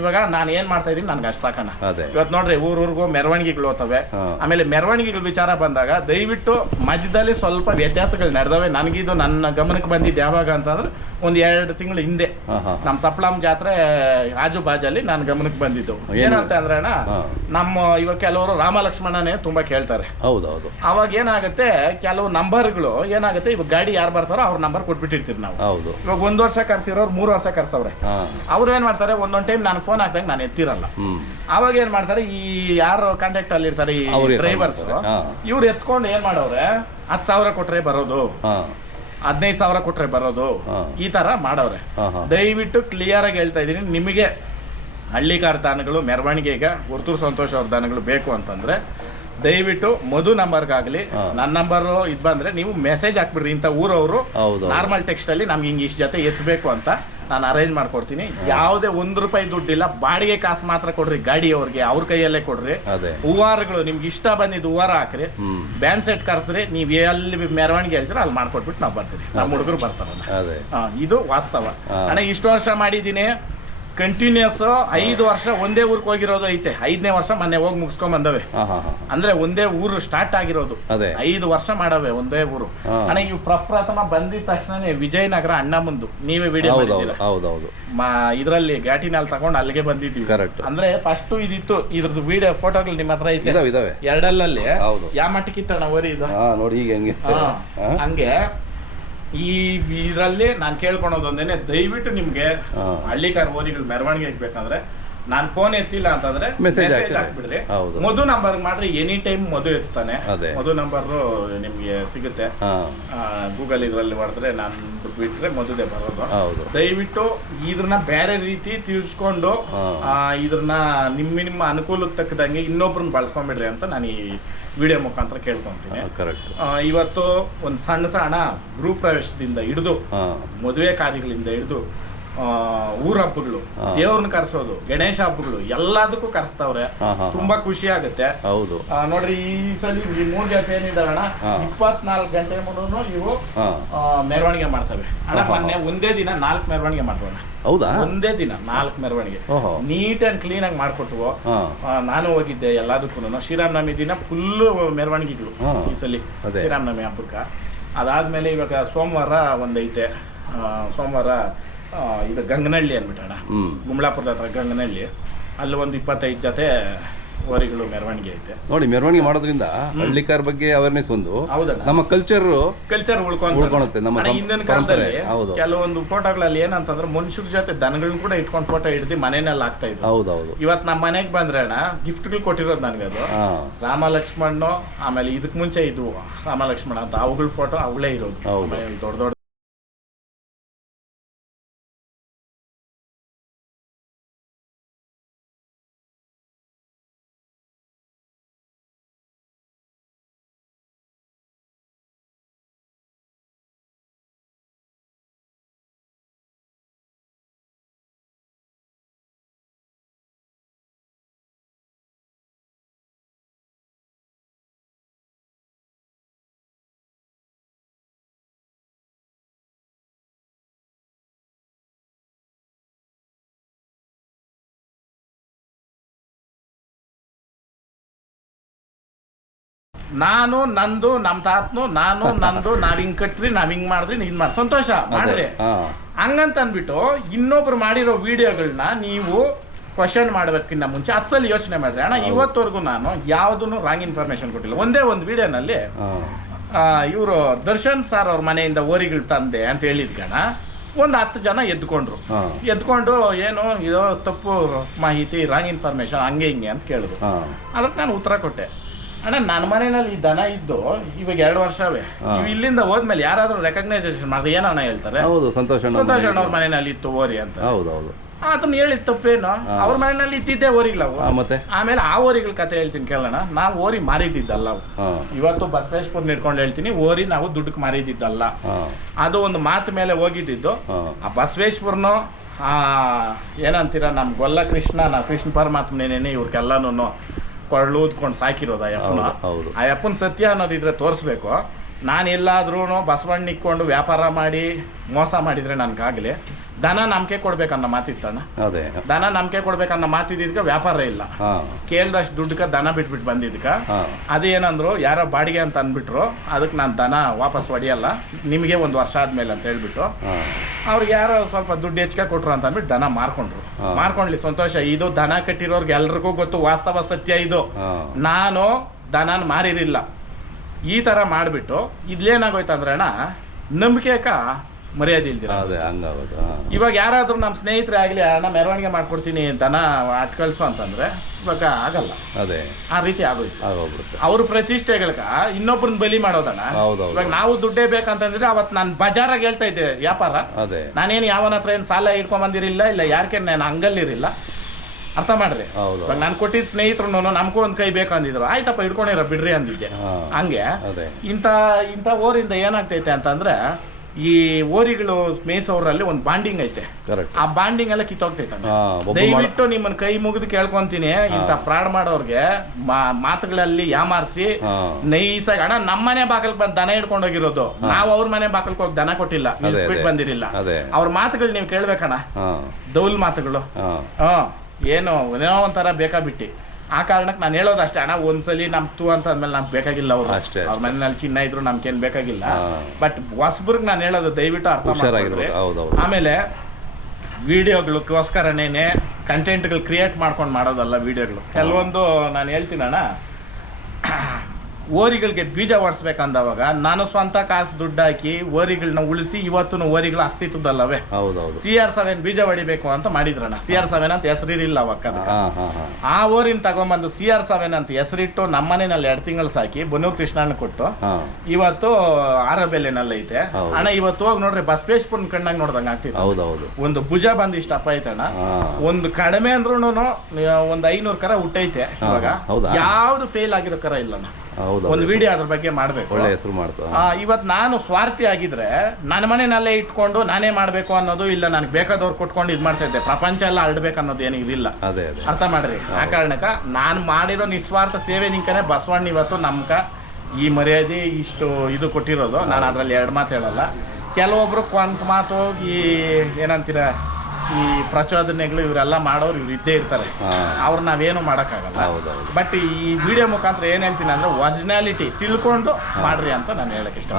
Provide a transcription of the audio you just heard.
ಇವಾಗ ನಾನು ಏನ್ ಮಾಡ್ತಾ ಇದೀನಿ ನನ್ಗೆ ಅಷ್ಟು ಸಾಕಣ. ಇವತ್ತು ನೋಡ್ರಿ ಊರಿಗೂ ಮೆರವಣಿಗೆಗಳು ಹೋಗ್ತವೆ. ಆಮೇಲೆ ಮೆರವಣಿಗೆಗಳ ವಿಚಾರ ಬಂದಾಗ ದಯವಿಟ್ಟು ಮಧ್ಯದಲ್ಲಿ ಸ್ವಲ್ಪ ವ್ಯತ್ಯಾಸಗಳು ನಡೆದವೆ. ನನಗಿದು ನನ್ನ ಗಮನಕ್ಕೆ ಬಂದಿದ್ದು ಯಾವಾಗ ಅಂತಂದ್ರೆ ಒಂದು 2 ತಿಂಗಳ ಹಿಂದೆ ನಮ್ಮ ಸಪ್ಲಂ ಜಾತ್ರೆ ಆಜು ಬಾಜಲ್ಲಿ ನನ್ನ ಗಮನಕ್ಕೆ ಬಂದಿದ್ದು. ಏನಂತ ಅಂದ್ರೆ ಅಣ್ಣ, ನಮ್ಮ ಇವಾಗ ಕೆಲವರು ರಾಮ ಲಕ್ಷ್ಮಣನೇ ತುಂಬಾ ಕೇಳ್ತಾರೆ. ಹೌದೌದು. ಅವಾಗ ಏನಾಗುತ್ತೆ, ಕೆಲವು ನಂಬರ್ಗಳು ಏನಾಗುತ್ತೆ, ಇವಾಗ ಗಾಡಿ ಯಾರು ಬರ್ತಾರೋ ಅವ್ರ ನಂಬರ್ ಕೊಟ್ಬಿಟ್ಟಿರ್ತೀವಿ ನಾವು. ಇವಾಗ 1 ವರ್ಷ ಕರ್ಸಿರೋರು 3 ವರ್ಷ ಕರ್ಸವ್ರೆ. ಅವ್ರು ಏನ್ ಮಾಡ್ತಾರೆ, ಒಂದೊಂದ್ ಟೈಮ್ ನಾನು ಫೋನ್ ಹಾಕ್ದಾಗ ನಾನು ಎತ್ತಿರಲ್ಲ. ಅವಾಗ ಏನ್ ಮಾಡ್ತಾರೆ, ಈ ಯಾರು ಕಾಂಟ್ಯಾಕ್ಟ್ ಅಲ್ಲಿ ಇರ್ತಾರೆ ಈ ಡ್ರೈವರ್ಸ್, ಇವ್ರು ಎತ್ಕೊಂಡು ಏನ್ ಮಾಡವ್ರೆ, 10,000 ಕೊಟ್ರೆ ಬರೋದು, 15,000 ಕೊಟ್ರೆ ಬರೋದು, ಈ ತರ ಮಾಡವ್ರೆ. ದಯವಿಟ್ಟು ಕ್ಲಿಯರ್ ಆಗಿ ಹೇಳ್ತಾ ಇದೀನಿ, ನಿಮಗೆ ಹಳ್ಳಿಕಾರ ದಾನಗಳು ಮೆರವಣಿಗೆಗೆ ಗುರ್ತೂರು ಸಂತೋಷ್ ಅವ್ರ ದಾನಗಳು ಬೇಕು ಅಂತಂದ್ರೆ ದಯವಿಟ್ಟು ಮಧು ನಂಬರ್ಗಾಗ್ಲಿ ನನ್ನ ನಂಬರ್ ಇದು ಬಂದ್ರೆ ನೀವು ಮೆಸೇಜ್ ಹಾಕ್ಬಿಡ್ರಿ. ಇಂಥ ಊರವರು ನಾರ್ಮಲ್ ಟೆಕ್ಸ್ಟ್ ಅಲ್ಲಿ ನಮ್ಗೆ ಹಿಂಗೆ ಇಷ್ಟು ಜೊತೆ ಎತ್ತಬೇಕು ಅಂತ ನಾನು ಅರೇಂಜ್ ಮಾಡ್ಕೊಡ್ತೀನಿ. ಯಾವುದೇ ₹1 ದುಡ್ಡಿಲ್ಲ, ಬಾಡಿಗೆ ಕಾಸು ಮಾತ್ರ ಕೊಡ್ರಿ ಗಾಡಿ ಅವ್ರಿಗೆ, ಅವ್ರ ಕೈಯಲ್ಲೇ ಕೊಡ್ರಿ. ಹೂವಾರಗಳು ನಿಮ್ಗೆ ಇಷ್ಟ ಬಂದಿದ್ದು ಹೂವಾರ ಹಾಕ್ರಿ, ಬ್ಯಾಂಡ್ ಸೆಟ್ ಕರ್ಸ್ರಿ, ನೀವ್ ಎಲ್ಲಿ ಮೆರವಣಿಗೆ ಹೇಳ್ತೀರ ಅಲ್ಲಿ ಮಾಡ್ಕೊಟ್ಬಿಟ್ಟು ನಾವು ಬರ್ತೀವಿ, ನಮ್ಮ ಹುಡುಗರು ಬರ್ತಾರಲ್ಲ. ಇದು ವಾಸ್ತವ ಅಣ್ಣ. ಇಷ್ಟು ವರ್ಷ ಮಾಡಿದ್ದೀನಿ ಕಂಟಿನ್ಯೂಸ್ 5 ವರ್ಷ ಒಂದೇ ಊರಿಗೆ ಹೋಗಿರೋದು ಐತೆ. 5ನೇ ವರ್ಷ ಮೊನ್ನೆ ಹೋಗಿ ಮುಗಿಸ್ಕೊಂಡ್ ಬಂದವೆ. ಅಂದ್ರೆ ಒಂದೇ ಊರು ಸ್ಟಾರ್ಟ್ ಆಗಿರೋದು 5 ವರ್ಷ ಮಾಡವೆ ಒಂದೇ ಊರು ಅಣ್ಣ. ಇವು ಪ್ರಪ್ರಥಮ ಬಂದಿದ ತಕ್ಷಣ ವಿಜಯನಗರ ಅಣ್ಣ ಮುಂದು ನೀವೇ ವಿಡಿಯೋ ಇದ್ರಲ್ಲಿ ಘಾಟಿನಲ್ಲಿ ತಗೊಂಡು ಅಲ್ಲಿಗೆ ಬಂದಿದ್ವಿ. ಅಂದ್ರೆ ಫಸ್ಟ್ ಇದಿತ್ತು, ಇದ್ರದ್ದು ವಿಡಿಯೋ ಫೋಟೋಗಳು ನಿಮ್ಮ ಹತ್ರ ಐತೆ 2 ಯಾವ ಮಟ್ಟಕ್ಕಿತ್ತಣ್ಣ ಓರಿ ಇದು ನೋಡಿ ಹಂಗೆ. ಈ ಇದರಲ್ಲಿ ನಾನು ಕೇಳ್ಕೊಳೋದೊಂದೇನೆ, ದಯವಿಟ್ಟು ನಿಮ್ಗೆ ಹಳ್ಳಿಕಾರ ಓರಿಗಳು ಮೆರವಣಿಗೆ ಬೇಕಂದ್ರೆ ನಾನು ಫೋನ್ ಎತ್ತಿಲ್ಲ ಅಂತಂದ್ರೆ ಮೆಸೇಜ್ ಹಾಕ್ಬಿಡ್ರಿ. ಮಧು ನಂಬರ್ ಮಾತ್ರ ಎನಿ ಟೈಮ್ ಮಧು ಎತ್ತಾನೆ. ಮಧು ನಂಬರ್ ನಿಮ್ಗೆ ಸಿಗುತ್ತೆ, ಗೂಗಲ್ ಇದ್ರಲ್ಲಿ ಹೊಡೆದ್ರೆ ನಾನು ಬಿಟ್ರೆ ಮಧುದೇ ಬರೋದು. ದಯವಿಟ್ಟು ಇದನ್ನ ಬೇರೆ ರೀತಿ ತಿಳ್ಸ್ಕೊಂಡು ಇದನ್ನ ನಿಮ್ಮ ಅನುಕೂಲಕ್ಕೆ ತಕ್ಕದಂಗೆ ಇನ್ನೊಬ್ರನ್ನ ಬಳಸ್ಕೊಂಡ್ಬಿಡ್ರಿ ಅಂತ ನಾನು ಈ ವಿಡಿಯೋ ಮುಖಾಂತರ ಕೇಳ್ಕೊಂತೀನಿ. ಇವತ್ತು ಒಂದು ಸಣ್ಣ ಗೃಹ ಪ್ರವೇಶದಿಂದ ಹಿಡಿದು ಮದುವೆ ಕಾರ್ಯಗಳಿಂದ ಹಿಡಿದು ಊರ ಹಬ್ಬಗಳು, ದೇವ್ರನ್ನ ಕರ್ಸೋದು, ಗಣೇಶ ಹಬ್ಬಗಳು ಎಲ್ಲದಕ್ಕೂ ಕರ್ಸ್ತಾವ್ರೆ. ತುಂಬಾ ಖುಷಿ ಆಗುತ್ತೆ. ನೋಡ್ರಿ ಈ ಸಲ ಈ 3 ಜಾತಿ ಏನಿದಾವಣ್ಣ 24 ಗಂಟೆ ಮುನ್ನೂ ಇವು ಮೆರವಣಿಗೆ ಮಾಡ್ತವೆ ಅಣ್ಣ. ಮೊನ್ನೆ ಒಂದೇ ದಿನ 4 ಮೆರವಣಿಗೆ ಮಾಡ್ತವಣ್ಣ. ಒಂದೇ ದಿನ 4 ಮೆರವಣಿಗೆ ನೀಟ್ ಅಂಡ್ ಕ್ಲೀನ್ ಆಗಿ ಮಾಡ್ಕೊಟ್ವು. ನಾನು ಹೋಗಿದ್ದೆ ಎಲ್ಲದಕ್ಕೂ. ಶ್ರೀರಾಮನವಮಿ ದಿನ ಫುಲ್ ಮೆರವಣಿಗೆಗಳು ಈ ಸಲ ಶ್ರೀರಾಮನವಮಿ ಹಬ್ಬಕ್ಕೆ. ಅದಾದ್ಮೇಲೆ ಇವಾಗ ಸೋಮವಾರ ಒಂದೈತೆ, ಸೋಮವಾರ ಇದು ಗಂಗನಹಳ್ಳಿ ಅಂದ್ಬಿಟ್ಟಣ, ಗುಮ್ಲಾಪುರದ ಹತ್ರ ಗಂಗನಹಳ್ಳಿ, ಅಲ್ಲಿ ಒಂದು 25 ಜೊತೆ ಓರಿಗಳು ಮೆರವಣಿಗೆ ಐತೆ. ನೋಡಿ, ಮೆರವಣಿಗೆ ಮಾಡೋದ್ರಿಂದ ಹಳ್ಳಿಕಾರ ಬಗ್ಗೆ ಅವೇರ್ನೆಸ್ ಒಂದು ನಮ್ಮ ಕಲ್ಚರ್ ಉಳ್ಕೊಂಡುತ್ತೆ. ನಮ್ಮ ಹಿಂದಿನ ಕಾಲದಲ್ಲಿ ಕೆಲವೊಂದು ಫೋಟೋಗಳಲ್ಲಿ ಏನಂತಂದ್ರೆ ಮನುಷ್ಯರ ಜೊತೆ ದನಗಳನ್ನ ಕೂಡ ಇಟ್ಕೊಂಡು ಫೋಟೋ ಹಿಡಿದು ಮನೆಯಲ್ಲಿ ಆಗ್ತಾ ಇತ್ತು. ಇವತ್ತು ನಮ್ಮ ಮನೆಗೆ ಬಂದ್ರೆ ಅಣ್ಣ ಗಿಫ್ಟ್ಗಳು ಕೊಟ್ಟಿರೋದು ನನಗೆ ಅದು ರಾಮ ಲಕ್ಷ್ಮಣ. ಆಮೇಲೆ ಇದಕ್ ಮುಂಚೆ ಇದು ರಾಮ ಲಕ್ಷ್ಮಣ ಅಂತ ಅವುಗಳ ಫೋಟೋ ಅವಳೇ ಇರೋದು ದೊಡ್ಡ ದೊಡ್ಡ. ನಾನು ನಂದು ನಮ್ಮ ತಾತನು ನಾನು ನಂದು ನಾವ್ ಹಿಂಗ್ ಕಟ್ರಿ ನಾವ್ ಹಿಂಗ್ ಮಾಡಿದ್ರಿ ಹಿಂಗ್ ಮಾಡಿ ಸಂತೋಷ ಮಾಡ್ರಿ ಹಂಗಂತ ಅಂದ್ಬಿಟ್ಟು ಇನ್ನೊಬ್ರು ಮಾಡಿರೋ ವಿಡಿಯೋಗಳನ್ನ ನೀವು ಕ್ವಶನ್ ಮಾಡ್ಬೇಕಿನ್ನ ಮುಂಚೆ 10 ಸಲ ಯೋಚನೆ ಮಾಡ್ರಿ ಅಣ್ಣ. ಇವತ್ತವರೆಗೂ ನಾನು ಯಾವ್ದನ್ನು ರಾಂಗ್ ಇನ್ಫಾರ್ಮೇಶನ್ ಕೊಟ್ಟಿಲ್ಲ. ಒಂದೇ ಒಂದು ವಿಡಿಯೋನಲ್ಲಿ ಇವರು ದರ್ಶನ್ ಸರ್ ಅವ್ರ ಮನೆಯಿಂದ ಓರಿಗಳು ತಂದೆ ಅಂತ ಹೇಳಿದ್ಕಣ ಒಂದು 10 ಜನ ಎದ್ಕೊಂಡು ಏನು ಇದು ತಪ್ಪು ಮಾಹಿತಿ, ರಾಂಗ್ ಇನ್ಫಾರ್ಮೇಶನ್, ಹಂಗೆ ಹಿಂಗೆ ಅಂತ ಕೇಳಿದ್ರು. ಅದಕ್ಕೆ ನಾನು ಉತ್ತರ ಕೊಟ್ಟೆ. ಅಣ್ಣ ನನ್ನ ಮನೆಯಲ್ಲಿ ಈ ದನ ಇದ್ದು ಇವಾಗ 2 ವರ್ಷವೇ. ನೀವು ಇಲ್ಲಿಂದ ಹೋದ್ಮೇಲೆ ಯಾರಾದ್ರೂ ರೆಕಗ್ನೈಸೇಷನ್ ಮಾಡಿದ್ರೆ ಏನಣ್ಣ ಹೇಳ್ತಾರೆ, ಸಂತೋಷ್ ಅವ್ರ ಮನೆಯಲ್ಲಿ ಇತ್ತು ಓರಿ ಅಂತ. ಅದನ್ನ ಹೇಳಿದ ತಪ್ಪೇನು, ಅವ್ರ ಮನೆಯಲ್ಲಿ ಇದ್ದಿದ್ದೇ ಓರಿಗಳವು. ಆಮೇಲೆ ಆ ಓರಿಗಳ ಕತೆ ಹೇಳ್ತೀನಿ ಕೇಳೋಣ. ನಾವು ಓರಿ ಮಾರಿದ್ದಲ್ಲ, ಇವತ್ತು ಬಸವೇಶ್ವರ ಇಟ್ಕೊಂಡು ಹೇಳ್ತೀನಿ, ಓರಿ ನಾವು ದುಡ್ಡಕ್ಕೆ ಮಾರಿದ್ದಲ್ಲ. ಅದು ಒಂದು ಮಾತು ಮೇಲೆ ಹೋಗಿದ್ದು. ಆ ಬಸವೇಶ್ವರನು ಏನಂತೀರ, ನಮ್ ಗೊಲ್ಲ ಕೃಷ್ಣ, ನಾವು ಕೃಷ್ಣ ಪರಮಾತ್ಮನೇನೆ ಇವ್ರಿಗೆಲ್ಲಾನು ಕೊಳ್ಳು ಊದ್ಕೊಂಡು ಸಾಕಿರೋದು ಆ ಯಪ್ಪನ. ಆ ಯಪ್ಪನ ಸತ್ಯ ಅನ್ನೋದಿದ್ರೆ ತೋರಿಸ್ಬೇಕು. ನಾನು ಎಲ್ಲಾದ್ರೂ ಬಸವಣ್ಣ ಇಕ್ಕೊಂಡು ವ್ಯಾಪಾರ ಮಾಡಿ ಮೋಸ ಮಾಡಿದರೆ ನನಗಾಗಲಿ ದನ ನಂಬಿಕೆ ಕೊಡ್ಬೇಕನ್ನೋ ಮಾತಿತ್ತಣ್ಣ. ಅದೇ ದನ ನಂಬಿಕೆ ಕೊಡ್ಬೇಕನ್ನೋ ಮಾತಿದ್ದಕ್ಕೆ ವ್ಯಾಪಾರ ಇಲ್ಲ. ಕೇಳ್ದಷ್ಟು ದುಡ್ಡಕ್ಕೆ ದನ ಬಿಟ್ಬಿಟ್ಟು ಬಂದಿದ್ದಕ್ಕೆ ಅದೇನಂದ್ರು ಯಾರೋ ಬಾಡಿಗೆ ಅಂತ ಅಂದ್ಬಿಟ್ರು, ಅದಕ್ಕೆ ನಾನು ದನ ವಾಪಸ್ ಹೊಡಿಯಲ್ಲ ನಿಮಗೆ 1 ವರ್ಷ ಆದ್ಮೇಲೆ ಅಂತ ಹೇಳ್ಬಿಟ್ಟು ಅವ್ರಿಗೆ ಯಾರೋ ಸ್ವಲ್ಪ ದುಡ್ಡು ಹೆಚ್ಚಿಗೆ ಕೊಟ್ರು ಅಂತ ಅಂದ್ಬಿಟ್ಟು ದನ ಮಾರ್ಕೊಂಡ್ಲಿ ಸಂತೋಷ. ಇದು ದನ ಕಟ್ಟಿರೋರ್ಗೆ ಎಲ್ರಿಗೂ ಗೊತ್ತು, ವಾಸ್ತವ ಸತ್ಯ ಇದು. ನಾನು ದನನ ಮಾರಿರಿಲ್ಲ. ಈ ಥರ ಮಾಡಿಬಿಟ್ಟು ಇದ್ಲೇನಾಗೋಯ್ತಂದ್ರೆ ಅಣ್ಣ ನಂಬಿಕೆಕ ಮರ್ಯಾದೆ ಇಲ್ದಿರ. ಇವಾಗ ಯಾರಾದ್ರೂ ನಮ್ಮ ಸ್ನೇಹಿತರೇ ಆಗಲಿ ಅಣ್ಣ ಮೆರವಣಿಗೆ ಮಾಡ್ಕೊಡ್ತೀನಿ ದನ ಅಟ್ಕಳ್ಸು ಅಂತಂದ್ರೆ ಇವಾಗ ಆಗಲ್ಲ. ಅದೇ ಆ ರೀತಿ ಆಗೋಯ್ತು. ಅವ್ರ ಪ್ರತಿಷ್ಠೆಗಳಕ ಇನ್ನೊಬ್ರನ್ನ ಬಲಿ ಮಾಡೋದಣ್ಣ. ಇವಾಗ ನಾವು ದುಡ್ಡೇ ಬೇಕಂತಂದ್ರೆ ಅವತ್ತು ನಾನು ಬಜಾರಾಗ ಹೇಳ್ತಾ ಇದ್ದೆ ವ್ಯಾಪಾರ, ನಾನೇನು ಯಾವನ ಹತ್ರ ಏನು ಸಾಲ ಇಟ್ಕೊಂಡ್ ಬಂದಿರಿಲ್ಲ, ಇಲ್ಲ ಯಾರ್ಕೆ ನಾನು ಹಂಗಲ್ಲಿರಿಲ್ಲ. ಅರ್ಥ ಮಾಡ್ರಿ. ಇವಾಗ ನಾನು ಕೊಟ್ಟಿದ್ದ ಸ್ನೇಹಿತರು ನಮಗೂ ಒಂದ್ ಕೈ ಬೇಕು ಅಂದಿದ್ರು, ಆಯ್ತಪ್ಪ ಇಟ್ಕೊಂಡಿರ ಬಿಡ್ರಿ ಅಂದಿದ್ದೆ. ಹಂಗೆ ಇಂಥ ಓರಿಂದ ಏನಾಗ್ತೈತೆ ಅಂತಂದ್ರೆ ಈ ಓರಿಗಳು ಮೇಯಿಸೋರಲ್ಲಿ ಒಂದು ಬಾಂಡಿಂಗ್ ಐತೆ. ಆ ಬಾಂಡಿಂಗ್ ಎಲ್ಲ ಕಿತ್ತೋಗ್ತೈತೆ. ದಯವಿಟ್ಟು ನಿಮ್ಮನ್ನ ಕೈ ಮುಗಿದು ಕೇಳ್ಕೊಂತೀನಿ, ಇಂಥ ಫ್ರಾಡ್ ಮಾಡೋರ್ಗೆ ಮಾತುಗಳಲ್ಲಿ ಯಾಮಾರಿಸಿ ನೈಸಾಗಿ ಅಣ್ಣ ನಮ್ಮನೆ ಬಾಕಲ್ಗೆ ಬಂದು ದನ ಹಿಡ್ಕೊಂಡು ಹೋಗಿರೋದು, ನಾವು ಅವ್ರ ಮನೆ ಬಾಕಲ್ಗೆ ಹೋಗಿ ದನ ಕೊಟ್ಟಿಲ್ಲ, ನಿಲ್ಸ್ಬಿಟ್ಟು ಬಂದಿರಿಲ್ಲ. ಅವ್ರ ಮಾತುಗಳು ನೀವು ಕೇಳ್ಬೇಕಣ್ಣ, ದೌಲ್ ಮಾತುಗಳು. ಏನೋ ಒಂಥರ ಬೇಕಾ ಬಿಟ್ಟಿ. ಆ ಕಾರಣಕ್ಕೆ ನಾನು ಹೇಳೋದು ಅಷ್ಟೇ ಅಣ್ಣ, ಒಂದ್ಸಲಿ ನಮ್ತು ಅಂತ ಅಂದ್ಮೇಲೆ ನಮ್ಗೆ ಬೇಕಾಗಿಲ್ಲ. ಅವ್ರು ಅವ್ರ ಮನೆಯಲ್ಲಿ ಚಿನ್ನ ಇದ್ರು ನಮ್ಗೇನು ಬೇಕಾಗಿಲ್ಲ. ಬಟ್ ಹೊಸಬ್ರಿಗೆ ನಾನು ಹೇಳೋದು ದಯವಿಟ್ಟು ಅರ್ಥ ಮಾಡ್ಕೊಳ್ರಿ. ಆಮೇಲೆ ವಿಡಿಯೋಗಳಿಗೋಸ್ಕರನೇನೆ ಕಂಟೆಂಟ್ಗಳು ಕ್ರಿಯೇಟ್ ಮಾಡ್ಕೊಂಡು ಮಾಡೋದಲ್ಲ ವಿಡಿಯೋಗಳು. ಕೆಲವೊಂದು ನಾನು ಹೇಳ್ತೀನಿ ಅಣ್ಣ, ಓರಿಗಳಿಗೆ ಬೀಜ ಹೊಡ್ಸ್ಬೇಕಂದವಾಗ ನಾನು ಸ್ವಂತ ಕಾಸು ದುಡ್ಡು ಹಾಕಿ ಓರಿಗಳನ್ನ ಉಳಿಸಿ ಇವತ್ತು ಓರಿಗಳ ಅಸ್ತಿತ್ವದಲ್ಲವೇ. CR7 ಬೀಜ ಹೊಡಿಬೇಕು ಅಂತ ಮಾಡಿದ್ರಣ್ಣ. CR7 ಅಂತ ಹೆಸರಿರಿಲ್ಲ ಅವಾಗ. ಆ ಓರಿನ ತಗೊಂಬಂದು CR7 ಅಂತ ಹೆಸರಿಟ್ಟು ನಮ್ಮನೇನಲ್ಲಿ 2 ತಿಂಗಳು ಸಾಕಿ ಬನ್ನೂರು ಕೃಷ್ಣಣ್ಣ ಕೊಟ್ಟು ಇವತ್ತು ಆರಬೆಲೆನಲ್ಲಿ ಐತೆ ಅಣ್ಣ. ಇವತ್ತು ಹೋಗಿ ನೋಡ್ರಿ ಬಸವೇಶ್ವರನ ಕಣ್ಣಾಗ ನೋಡ್ದಂಗ ಆಗ್ತಿತ್ತು. ಒಂದು ಭುಜ ಬಂದು ಇಷ್ಟಪ್ಪ ಐತಣ್ಣ. ಒಂದು ಕಡಿಮೆ ಅಂದ್ರೂ ಒಂದು 500 ಕರ ಹುಟ್ಟೈತೆ. ಇವಾಗ ಯಾವ್ದು ಫೇಲ್ ಆಗಿರೋ ಕರ ಇಲ್ಲಣ್ಣ. ಒಂದು ವಿಡಿಯೋ ಅದ್ರ ಬಗ್ಗೆ ಮಾಡ್ಬೇಕು. ಒಳ್ಳೆ ಹೆಸರು ಮಾಡ್ತು. ಇವತ್ತು ನಾನು ಸ್ವಾರ್ಥಿ ಆಗಿದ್ರೆ ನನ್ನ ಮನೆಯಲ್ಲೇ ಇಟ್ಕೊಂಡು ನಾನೇ ಮಾಡ್ಬೇಕು ಅನ್ನೋದು ಇಲ್ಲ, ನನಗೆ ಬೇಕಾದವ್ರು ಕೊಟ್ಕೊಂಡು ಇದು ಮಾಡ್ತಾ ಇದ್ದೆ. ಪ್ರಪಂಚ ಎಲ್ಲ ಹರಡ್ಬೇಕು ಅನ್ನೋದು ಏನು ಇದಿಲ್ಲ. ಅರ್ಥ ಮಾಡ್ರಿ. ಆ ಕಾರಣಕ್ಕ ನಾನು ಮಾಡಿರೋ ನಿಸ್ವಾರ್ಥ ಸೇವೆ ನಿಂಕನೆ ಬಸವಣ್ಣ ಇವತ್ತು ನಮ್ಗ ಈ ಮರ್ಯಾದೆ ಇಷ್ಟು ಇದು ಕೊಟ್ಟಿರೋದು. ನಾನು ಅದ್ರಲ್ಲಿ 2 ಮಾತು ಹೇಳಲ್ಲ. ಕೆಲವೊಬ್ರು ಕೊಂತ ಮಾತು ಈ ಏನಂತೀರ ಈ ಪ್ರಚೋದನೆಗಳು ಇವರೆಲ್ಲ ಮಾಡೋರು ಇವ್ರು ಇದ್ದೇ ಇರ್ತಾರೆ. ಅವ್ರು ನಾವೇನು ಮಾಡೋಕ್ಕಾಗಲ್ಲ. ಬಟ್ ಈ ವಿಡಿಯೋ ಮುಖಾಂತರ ಏನು ಹೇಳ್ತೀನಿ ಅಂದ್ರೆ ಒರಿಜಿನಾಲಿಟಿ ತಿಳ್ಕೊಂಡು ಮಾಡ್ರಿ ಅಂತ ನಾನು ಹೇಳಕ್ ಇಷ್ಟ.